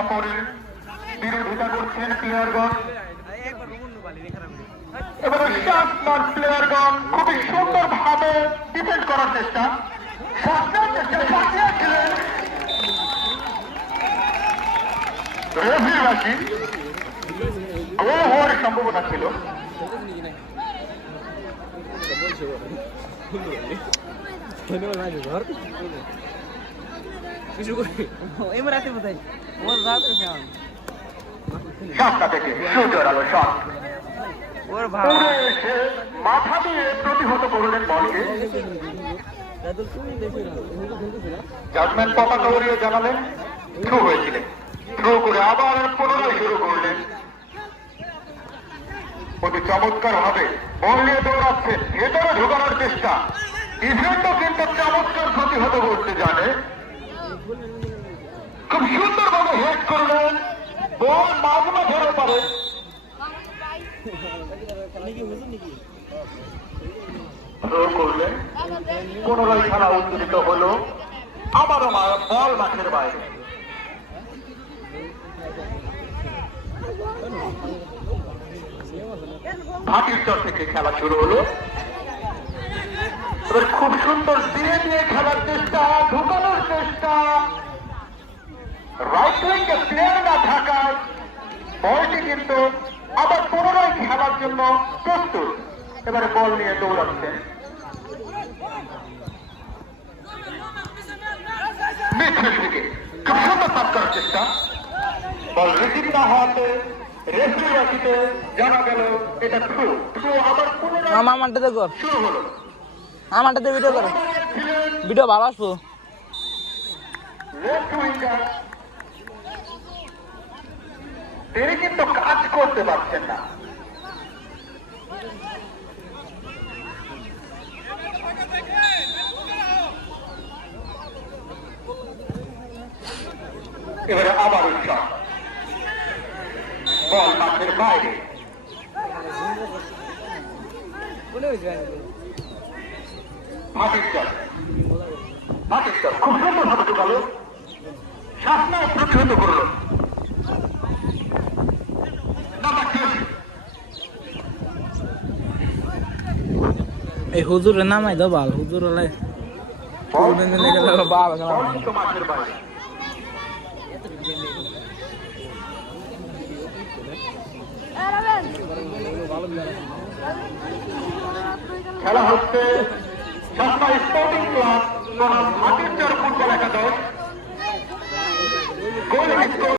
অপরের বিরোধিতা করছেন প্লেয়ারগণ। এবারে শাসনার প্লেয়ারগণ খুবই সুন্দরভাবে ডিফেন্ড করার চেষ্টা, ছিলেন রেফারি গোল হওয়ার সম্ভাবনা ছিল। সামনা থেকে সুজোরালো শট এসে মাথা দিয়ে প্রতিহত করলেন বলকে। জাজমেন্ট পতাকা উড়িয়ে জানালেন থ্রু হয়েছিলেন। থ্রু করে আবার পুনরায় শুরু করলেন। অতি চমৎকার ভাবে বল নিয়ে দৌড়াচ্ছেন, ভেতরে ঢোকানোর চেষ্টা। ডিফেন্ডও কিন্তু চমৎকার প্রতিহত করতে জানে। খুব সুন্দরভাবে হেড করলেন, বল মাঝে মাঝে পারে। থ্রো করলেন, পুনরায় খেলা উত্তেজিত হলো। আবারও বল মাঠের বাইরে। ভাটির চর থেকে খেলা শুরু হলো। এবার খুব সুন্দর দিয়ে দিয়ে খেলার চেষ্টা, ঢুকানোর চেষ্টা। রাইট উইঙ্গে প্লেয়ার না থাকায় বলটি কিন্তু আবার পুনরায় খেলার জন্য প্রস্তুত। এবারে বল নিয়ে দৌড়াচ্ছেন। খুব সুন্দর পাস করার চেষ্টা, বল রিসিভ না হওয়াতে রেফারি বাকিতে জানা গেল এটা থ্রু। থ্রু আবার পুনরায় শুরু হলো। আমারটাতে ভিডিও করো, ভিডিও ভালো আসবো। লেফট উইঙ্গার তিনি কিন্তু কাজ করতে পারছেন না। এবারে আবার শট, বল মাঠের বাইরে। খুব সুন্দর ভাবে ঢুকালো, শাসনা প্রতিহত করলো। এই হুজুরের নামাই দাও বাল, হুজুর হলে মাঠের বাইরে খেলা হচ্ছে শাসনা স্পোর্টিং ক্লাব মাটির চর ফুটবল একাদশ।